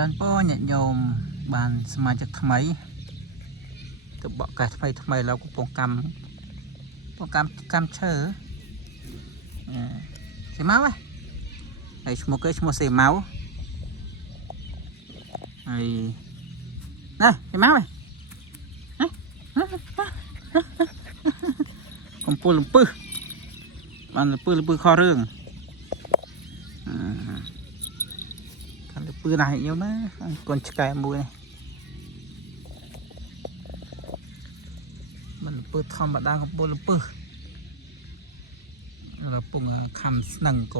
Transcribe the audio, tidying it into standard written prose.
ច្រើនពញាតិញោមបានសមាជិកថ្មីទៅបកកែថ្មីឡើយកំពុងកម្មឈើសេម៉ៅហើយឈ្មោះគេឈ្មោះសេម៉ៅហើយណែសេម៉ៅកំពុងលំពឹសបានលំពឹសខរឿងកាន់លំពឹសណាស់ញោមណាកូនឆ្កែមួយនេះมันลำปื้ธรรมดากับปูลำปื้อเราปุ่งคำสนังโก